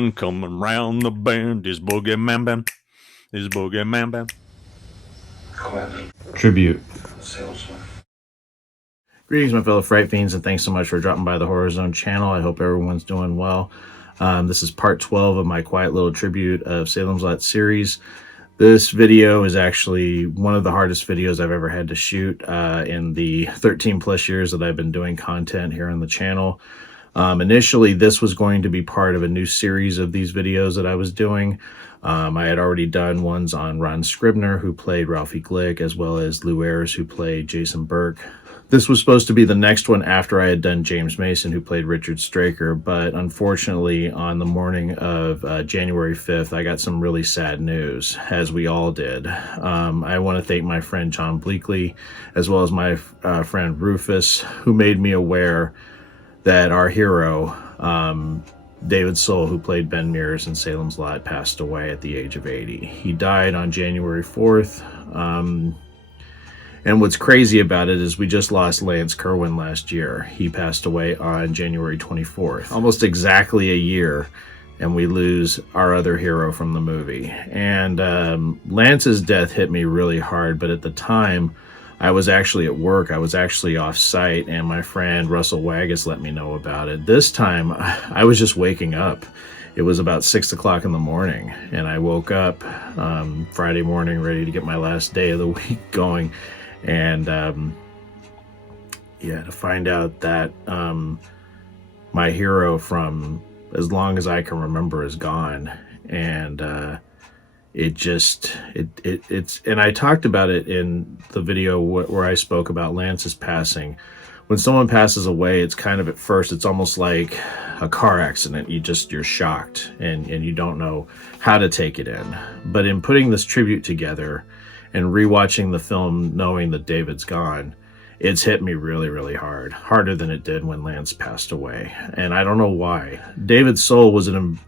man coming round the bend. Is boogeyman band. Is boogeyman band. Tribute. Greetings, my fellow Fright Fiends, and thanks so much for dropping by the Horror Zone channel. I hope everyone's doing well. This is part 12 of my quiet little tribute of Salem's Lot series. This video is actually one of the hardest videos I've ever had to shoot in the 13 plus years that I've been doing content here on the channel. Initially, this was going to be part of a new series of these videos that I was doing. I had already done ones on Ron Scribner, who played Ralphie Glick, as well as Lou Ayres, who played Jason Burke. This was supposed to be the next one after I had done James Mason, who played Richard Straker, but unfortunately, on the morning of January 5th, I got some really sad news, as we all did. I want to thank my friend John Bleakley, as well as my friend Rufus, who made me aware that our hero, David Soul, who played Ben Mears in Salem's Lot, passed away at the age of 80. He died on January 4th. And what's crazy about it is we just lost Lance Kerwin last year. He passed away on January 24th. Almost exactly a year, and we lose our other hero from the movie. And Lance's death hit me really hard, but at the time, I was actually at work. I was actually off site, and my friend Russell Waggis let me know about it. This time, I was just waking up. It was about 6 o'clock in the morning, and I woke up Friday morning ready to get my last day of the week going. And yeah, to find out that my hero from as long as I can remember is gone. And it's and I talked about it in the video where I spoke about Lance's passing. When someone passes away, it's kind of, at first, it's almost like a car accident. You're shocked and you don't know how to take it in. But in putting this tribute together and rewatching the film, knowing that David's gone, it's hit me really, really hard. Harder than it did when Lance passed away. And I don't know why. David Soul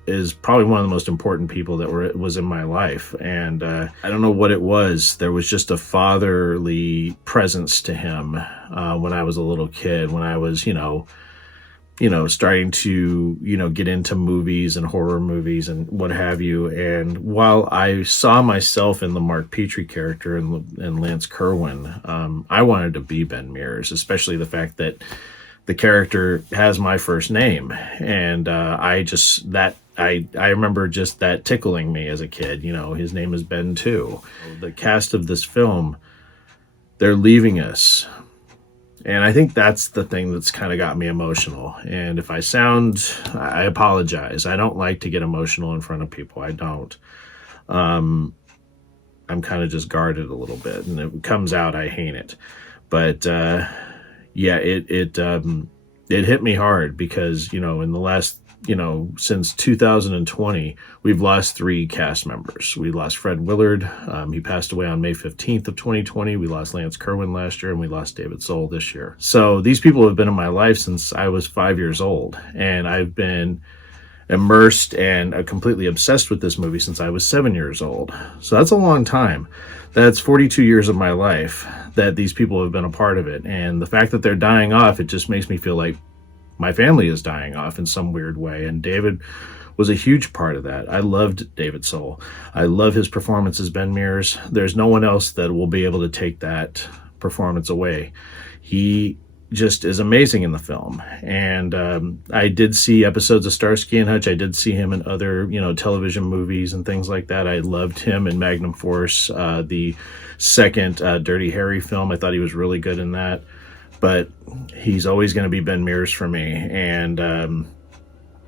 is probably one of the most important people that was in my life. And I don't know what it was. There was just a fatherly presence to him when I was a little kid, when I was, starting to, get into movies and horror movies and what have you. And while I saw myself in the Mark Petrie character and Lance Kerwin, I wanted to be Ben Mears, especially the fact that the character has my first name. And I remember just that tickling me as a kid. His name is Ben too. The cast of this film, they're leaving us. And I think that's the thing that's kind of got me emotional. And if I I apologize. I don't like to get emotional in front of people. I don't. I'm kind of just guarded a little bit, and it comes out. I hate it. But yeah, it hit me hard because, in the last, since 2020, we've lost 3 cast members. We lost Fred Willard. He passed away on May 15th of 2020. We lost Lance Kerwin last year, and we lost David Soul this year. So these people have been in my life since I was 5 years old, and I've been immersed and completely obsessed with this movie since I was 7 years old. So that's a long time. That's 42 years of my life that these people have been a part of it. And the fact that they're dying off, it just makes me feel like my family is dying off in some weird way. And David was a huge part of that. I loved David Soul. I love his performance as Ben Mears. There's no one else that will be able to take that performance away. He just is amazing in the film. And I did see episodes of Starsky and Hutch. I did see him in other, television movies and things like that. I loved him in Magnum Force, the second Dirty Harry film. I thought he was really good in that. But he's always going to be Ben Mears for me. And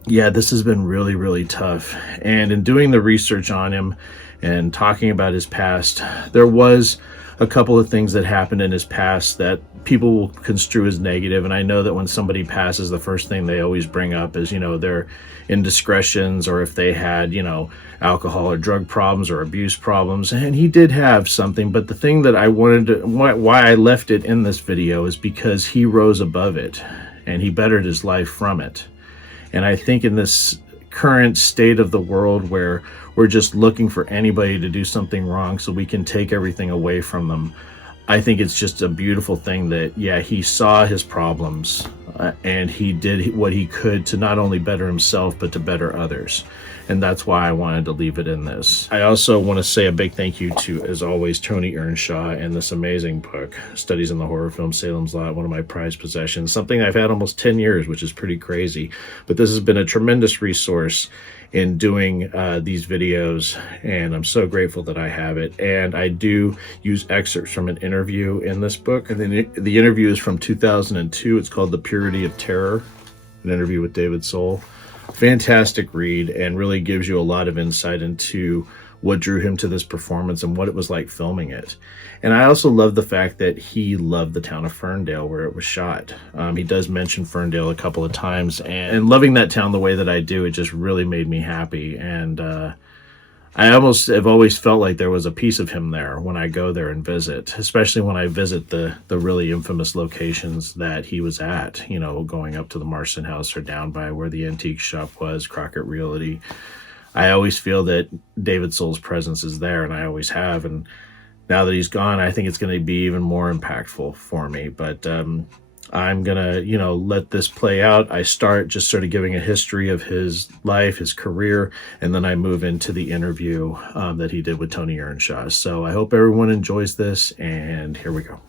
yeah, this has been really, really tough. And in doing the research on him and talking about his past, there was a couple of things that happened in his past that people will construe as negative. And I know that when somebody passes, the first thing they always bring up is, their indiscretions, or if they had, alcohol or drug problems or abuse problems. And he did have something, but the thing that I wanted to, why I left it in this video, is because he rose above it and he bettered his life from it. And I think in this current state of the world where we're just looking for anybody to do something wrong so we can take everything away from them, I think it's just a beautiful thing that, yeah, he saw his problems and he did what he could to not only better himself, but to better others. and that's why I wanted to leave it in this. I also want to say a big thank you to, as always, Tony Earnshaw and this amazing book, Studies in the Horror Film, Salem's Lot, one of my prized possessions, something I've had almost 10 years, which is pretty crazy. But this has been a tremendous resource in doing these videos, and I'm so grateful that I have it. And I do use excerpts from an interview in this book, and then the interview is from 2002. It's called The Purity of Terror, an interview with David Soul. Fantastic read, and really gives you a lot of insight into what drew him to this performance and what it was like filming it. And I also love the fact that he loved the town of Ferndale where it was shot. He does mention Ferndale a couple of times, and loving that town the way that I do, it just really made me happy. And I almost have always felt like there was a piece of him there when I go there and visit, especially when I visit the really infamous locations that he was at, you know, going up to the Marston House or down by where the antique shop was, Crockett Realty. I always feel that David Soul's presence is there, and I always have. And now that he's gone, I think it's going to be even more impactful for me. But I'm going to, you know, let this play out. I start just sort of giving a history of his life, his career, and then I move into the interview that he did with Tony Earnshaw. So I hope everyone enjoys this, and here we go.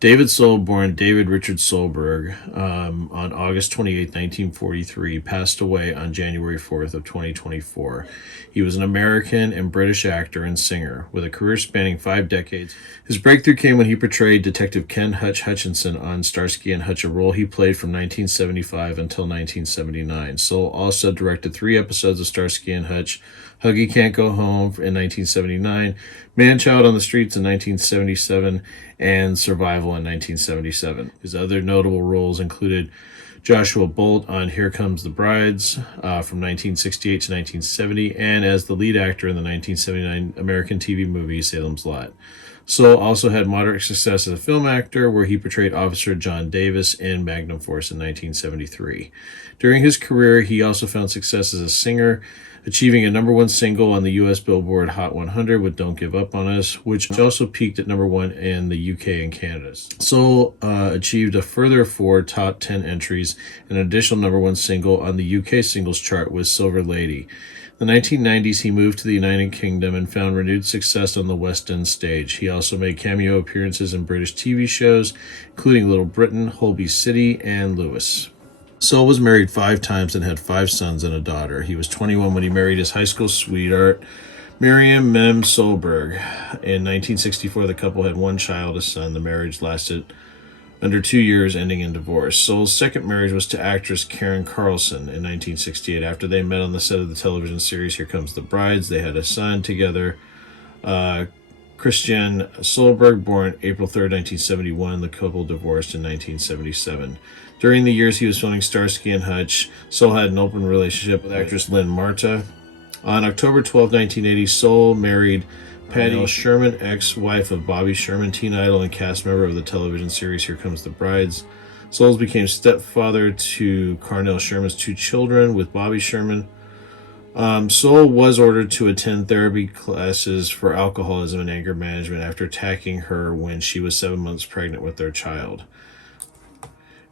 David Soul, born David Richard Solberg on August 28, 1943, passed away on January 4th of 2024. He was an American and British actor and singer with a career spanning 5 decades. His breakthrough came when he portrayed Detective Ken Hutch Hutchinson on Starsky and Hutch, a role he played from 1975 until 1979. Soul also directed 3 episodes of Starsky and Hutch: Huggy Can't Go Home in 1979, Man-Child on the Streets in 1977, and Survival in 1977. His other notable roles included Joshua Bolt on Here Comes the Brides from 1968 to 1970, and as the lead actor in the 1979 American TV movie Salem's Lot. Soul also had moderate success as a film actor, where he portrayed Officer John Davis in Magnum Force in 1973. During his career, he also found success as a singer, achieving a #1 single on the U.S. Billboard Hot 100 with Don't Give Up on Us, which also peaked at #1 in the UK and Canada. Soul achieved a further 4 top 10 entries and an additional #1 single on the UK singles chart with Silver Lady. In the 1990s, he moved to the United Kingdom and found renewed success on the West End stage. He also made cameo appearances in British TV shows, including Little Britain, Holby City, and Lewis. Soul was married 5 times and had 5 sons and a daughter. He was 21 when he married his high school sweetheart, Miriam Mem Solberg. In 1964, the couple had 1 child, a son. The marriage lasted under 2 years, ending in divorce. Soul's second marriage was to actress Karen Carlson in 1968. After they met on the set of the television series Here Comes the Brides, they had a son together, Christian Solberg, born April 3rd, 1971. The couple divorced in 1977. During the years he was filming Starsky and Hutch, Soul had an open relationship with actress Lynn Marta. On October 12, 1980, Soul married Patty Sherman, ex-wife of Bobby Sherman, teen idol and cast member of the television series Here Comes the Brides. Soul became stepfather to Carnell Sherman's 2 children with Bobby Sherman. Soul was ordered to attend therapy classes for alcoholism and anger management after attacking her when she was 7 months pregnant with their child.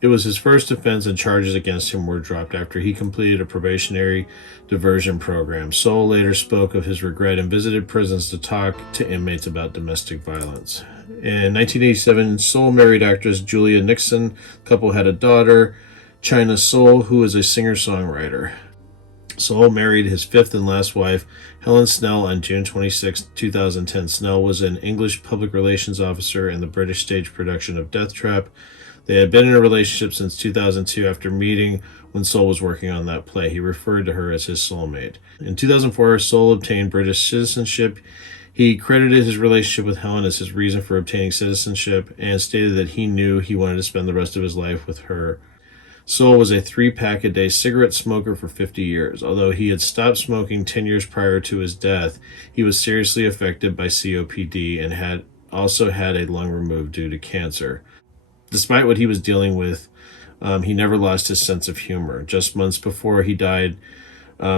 It was his first offense, and charges against him were dropped after he completed a probationary diversion program. Soul later spoke of his regret and visited prisons to talk to inmates about domestic violence. In 1987, Soul married actress Julia Nixon. The couple had a daughter, China Soul, who is a singer-songwriter. Soul married his 5th and last wife, Helen Snell, on June 26, 2010. Snell was an English public relations officer in the British stage production of Death Trap. They had been in a relationship since 2002 after meeting when Soul was working on that play. He referred to her as his soulmate. In 2004, Soul obtained British citizenship. He credited his relationship with Helen as his reason for obtaining citizenship and stated that he knew he wanted to spend the rest of his life with her. Soul was a 3-pack-a-day cigarette smoker for 50 years. Although he had stopped smoking 10 years prior to his death, he was seriously affected by COPD and had also had a lung removed due to cancer. Despite what he was dealing with, he never lost his sense of humor. Just months before he died,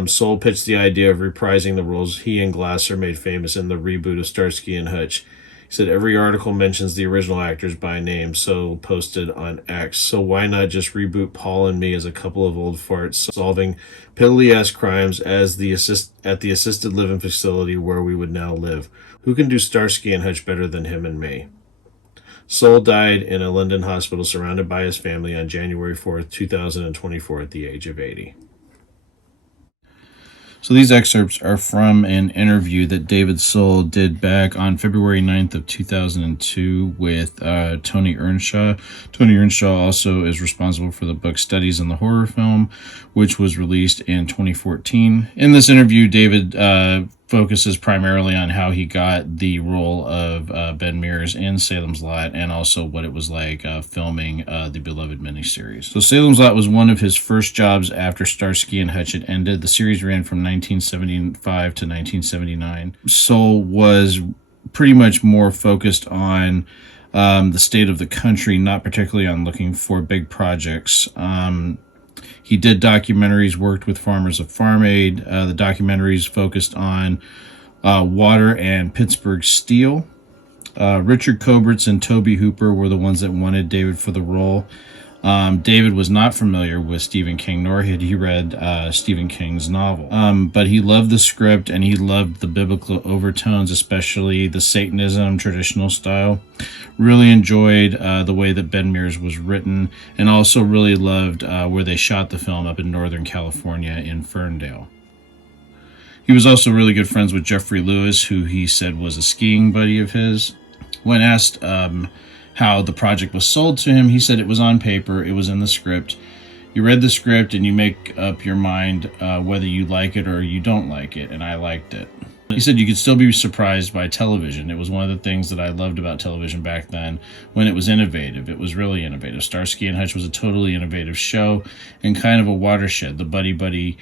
Soul pitched the idea of reprising the roles he and Glasser made famous in the reboot of Starsky and Hutch. He said every article mentions the original actors by name, so posted on X. So why not just reboot Paul and me as a couple of old farts solving piddly-ass crimes at the assisted living facility where we would now live? Who can do Starsky and Hutch better than him and me? Soul died in a London hospital surrounded by his family on January 4th, 2024 at the age of 80. So these excerpts are from an interview that David Soul did back on February 9th of 2002 with Tony Earnshaw. Tony Earnshaw also is responsible for the book Studies in the Horror Film, which was released in 2014. In this interview, David focuses primarily on how he got the role of Ben Mears in Salem's Lot and also what it was like filming the beloved miniseries. So Salem's Lot was one of his first jobs after Starsky and Hutch had ended. The series ran from 1975 to 1979. Soul was pretty much more focused on the state of the country, not particularly on looking for big projects. He did documentaries, worked with farmers of Farm Aid. The documentaries focused on water and Pittsburgh steel. Richard Coberts and Toby Hooper were the ones that wanted David for the role. David was not familiar with Stephen King, nor had he read Stephen King's novel. But he loved the script and he loved the biblical overtones, especially the Satanism traditional style. Really enjoyed the way that Ben Mears was written, and also really loved where they shot the film up in Northern California in Ferndale. He was also really good friends with Jeffrey Lewis, who he said was a skiing buddy of his. When asked how the project was sold to him, he said it was on paper, it was in the script. You read the script and you make up your mind whether you like it or you don't like it, and I liked it. He said you could still be surprised by television. It was one of the things that I loved about television back then when it was innovative. It was really innovative. Starsky and Hutch was a totally innovative show and kind of a watershed. The buddy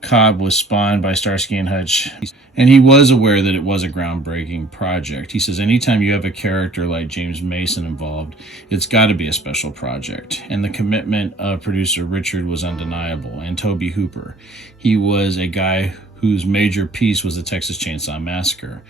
Cobb was spawned by Starsky and Hutch, and he was aware that it was a groundbreaking project. He says anytime you have a character like James Mason involved, it's got to be a special project. And the commitment of producer Richard was undeniable, and Toby Hooper. He was a guy whose major piece was the Texas Chainsaw Massacre.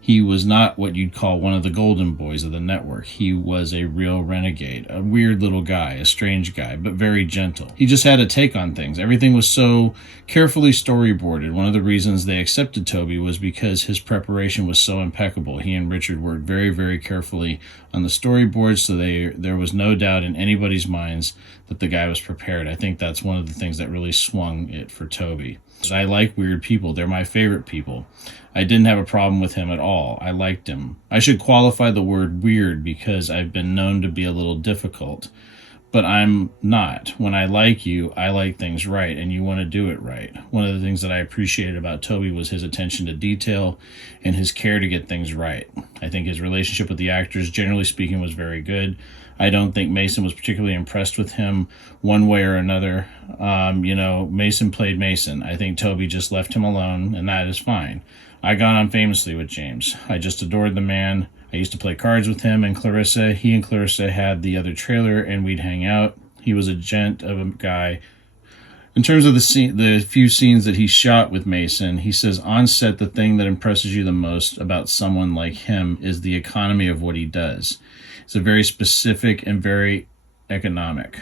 He was not what you'd call one of the golden boys of the network. He was a real renegade, a weird little guy, a strange guy, but very gentle. He just had a take on things. Everything was so carefully storyboarded. One of the reasons they accepted Toby was because his preparation was so impeccable. He and Richard worked very, very carefully on the storyboard, so there was no doubt in anybody's minds that the guy was prepared. I think that's one of the things that really swung it for Toby. I like weird people. They're my favorite people. I didn't have a problem with him at all. I liked him. I should qualify the word weird because I've been known to be a little difficult, but I'm not. When I like you, I like things right, and you want to do it right. One of the things that I appreciated about Toby was his attention to detail and his care to get things right. I think his relationship with the actors, generally speaking, was very good. I don't think Mason was particularly impressed with him one way or another. Mason played Mason. I think Toby just left him alone, and that is fine. I got on famously with James. I just adored the man. I used to play cards with him and Clarissa. He and Clarissa had the other trailer, and we'd hang out. He was a gent of a guy. In terms of the few scenes that he shot with Mason, he says, on set, the thing that impresses you the most about someone like him is the economy of what he does. It's a very specific and very economic.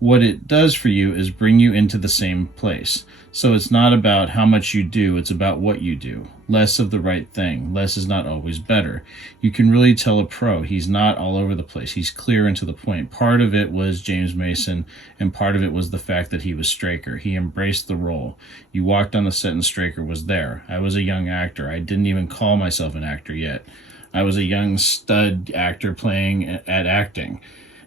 What it does for you is bring you into the same place. So it's not about how much you do, it's about what you do. Less of the right thing. Less is not always better. You can really tell a pro. He's not all over the place. He's clear and to the point. Part of it was James Mason, and part of it was the fact that he was Straker. He embraced the role. You walked on the set and Straker was there. I was a young actor. I didn't even call myself an actor yet. I was a young stud actor playing at acting.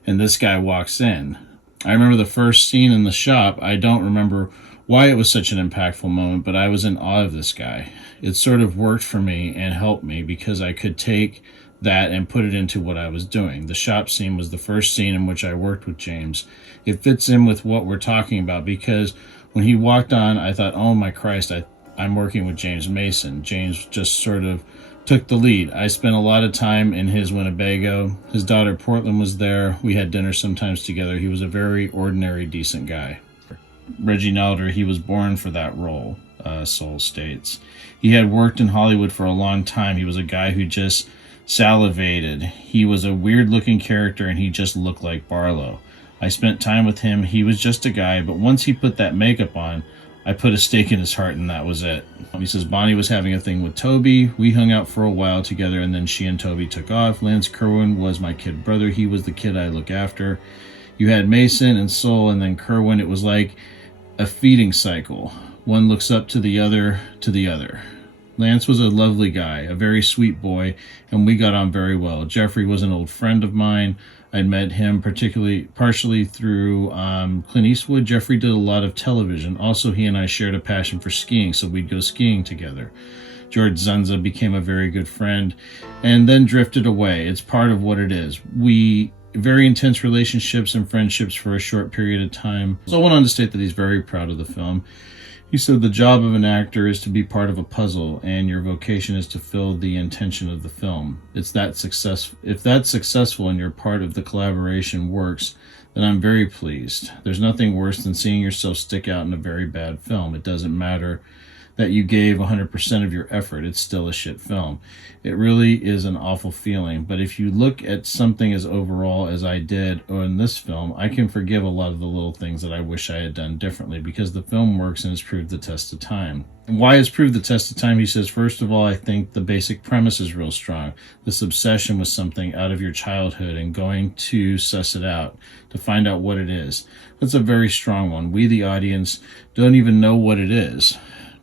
And this guy walks in. I remember the first scene in the shop. I don't remember why it was such an impactful moment, but I was in awe of this guy. It sort of worked for me and helped me because I could take that and put it into what I was doing. The shop scene was the first scene in which I worked with James. It fits in with what we're talking about because when he walked on, I thought, oh my Christ, I'm working with James Mason. James just sort of took the lead. I spent a lot of time in his Winnebago. His daughter Portland was there. We had dinner sometimes together. He was a very ordinary, decent guy. Reggie Nelder, he was born for that role, Soul states. He had worked in Hollywood for a long time. He was a guy who just salivated. He was a weird-looking character, and he just looked like Barlow. I spent time with him. He was just a guy, but once he put that makeup on, I put a stake in his heart, and that was it. He says Bonnie was having a thing with Toby. We hung out for a while together, and then she and Toby took off. Lance Kerwin was my kid brother. He was the kid I look after. You had Mason and Soul, and then Kerwin. It was like a feeding cycle. One looks up to the other, to the other. Lance was a lovely guy, a very sweet boy, and we got on very well. Jeffrey was an old friend of mine. I'd met him partially through Clint Eastwood. Jeffrey did a lot of television. Also, he and I shared a passion for skiing, so we'd go skiing together. George Zunza became a very good friend and then drifted away. It's part of what it is. We very intense relationships and friendships for a short period of time. So I went on to state that he's very proud of the film. He said the job of an actor is to be part of a puzzle, and your vocation is to fill the intention of the film. If that's successful and your part of the collaboration works, then I'm very pleased. There's nothing worse than seeing yourself stick out in a very bad film. It doesn't matter that you gave 100% of your effort. It's still a shit film. It really is an awful feeling. But if you look at something as overall as I did or in this film, I can forgive a lot of the little things that I wish I had done differently, because the film works and has proved the test of time. And why has proved the test of time? He says, first of all, I think the basic premise is real strong. This obsession with something out of your childhood and going to suss it out, to find out what it is. That's a very strong one. We, the audience, don't even know what it is.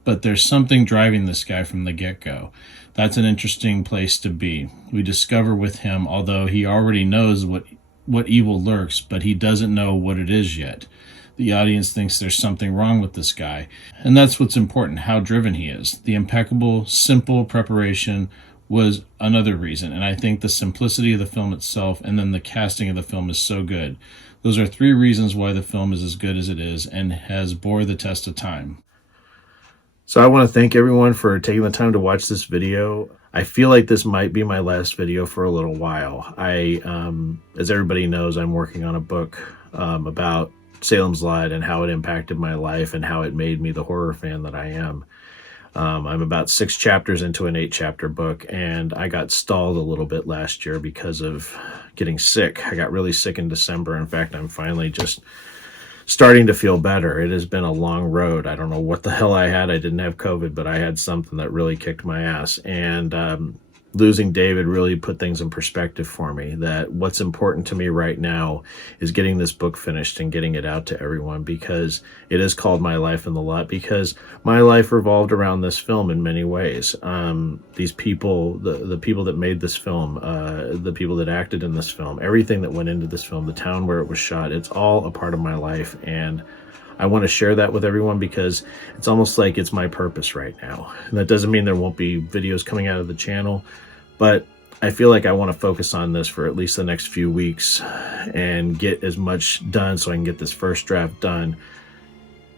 But there's something driving this guy from the get-go. That's an interesting place to be. We discover with him, although he already knows what evil lurks, but he doesn't know what it is yet. The audience thinks there's something wrong with this guy. And that's what's important, how driven he is. The impeccable, simple preparation was another reason. And I think the simplicity of the film itself and then the casting of the film is so good. Those are 3 reasons why the film is as good as it is and has bore the test of time. So I want to thank everyone for taking the time to watch this video. I feel like this might be my last video for a little while. As everybody knows, I'm working on a book about Salem's Lot and how it impacted my life and how it made me the horror fan that I am. I'm about 6 chapters into an 8-chapter book, and I got stalled a little bit last year because of getting sick. I got really sick in December. In fact, I'm finally just starting to feel better. It has been a long road. I don't know what the hell I had. I didn't have COVID, but I had something that really kicked my ass. And losing David really put things in perspective for me, that what's important to me right now is getting this book finished and getting it out to everyone, because it is called My Life in the Lot, because my life revolved around this film in many ways. These people, the people that made this film, the people that acted in this film, everything that went into this film, the town where it was shot, it's all a part of my life. And I want to share that with everyone because it's almost like it's my purpose right now. And that doesn't mean there won't be videos coming out of the channel, but I feel like I want to focus on this for at least the next few weeks and get as much done so I can get this first draft done.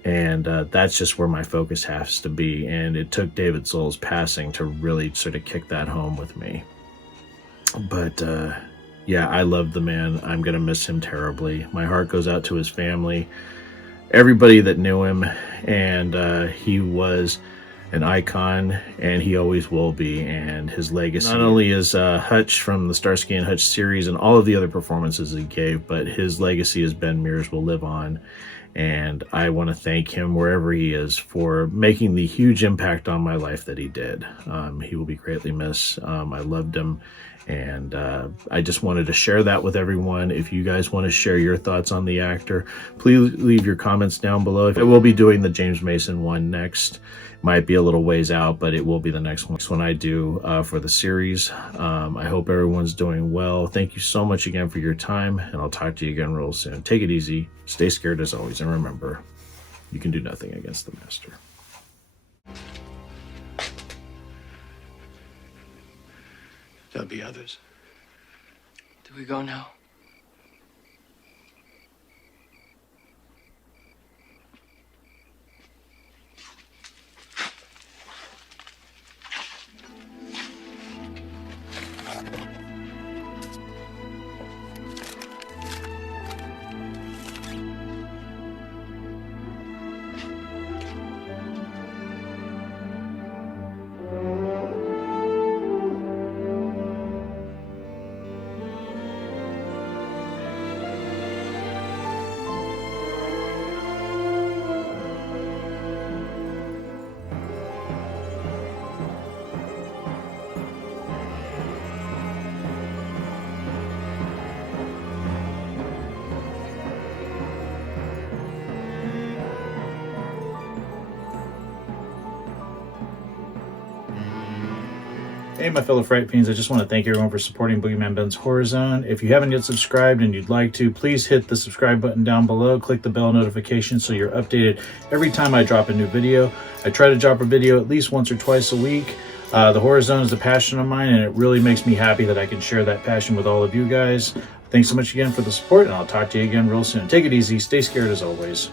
And that's just where my focus has to be. And it took David Soul's passing to really sort of kick that home with me. But yeah, I love the man. I'm going to miss him terribly. My heart goes out to his family, everybody that knew him, and he was an icon, and he always will be. And his legacy, not only is Hutch from the Starsky and Hutch series and all of the other performances he gave, but his legacy as Ben Mears will live on. And I want to thank him wherever he is for making the huge impact on my life that he did. He will be greatly missed. I loved him. And I just wanted to share that with everyone. If you guys want to share your thoughts on the actor, please leave your comments down below. I will be doing the James Mason one next. Might be a little ways out, but it will be the next one I do for the series. I hope everyone's doing well. Thank you so much again for your time, and I'll talk to you again real soon. Take it easy. Stay scared as always, and remember, you can do nothing against the master. There'll be others. Do we go now? Hey, my fellow Fright Fiends, I just want to thank everyone for supporting Boogeyman Ben's Horror Zone. If you haven't yet subscribed and you'd like to, please hit the subscribe button down below. Click the bell notification so you're updated every time I drop a new video. I try to drop a video at least once or twice a week. The Horror Zone is a passion of mine, and it really makes me happy that I can share that passion with all of you guys. Thanks so much again for the support, and I'll talk to you again real soon. Take it easy. Stay scared as always.